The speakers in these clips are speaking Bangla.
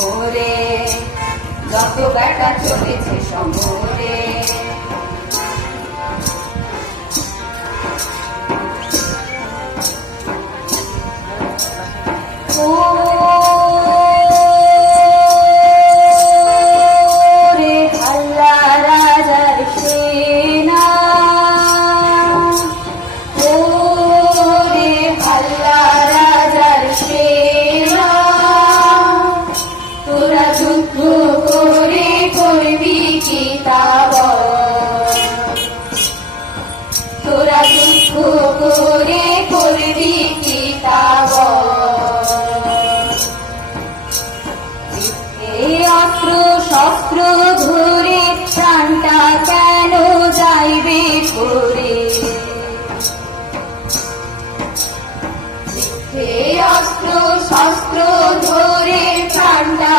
সমরে যত বেটা চলেছে সমরে। Oh হে অস্ত্র শস্ত্র ধরে ঠান্ডা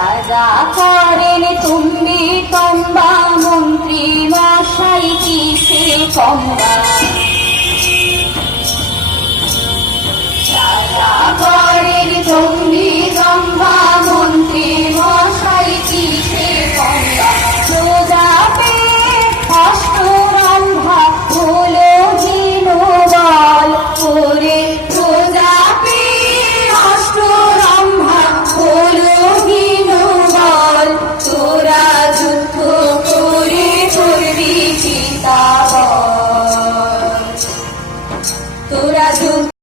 রাজা করেন তুমি তোমরা মন্ত্রী মশাই কি সে তোমরা রাজা করেন তুমি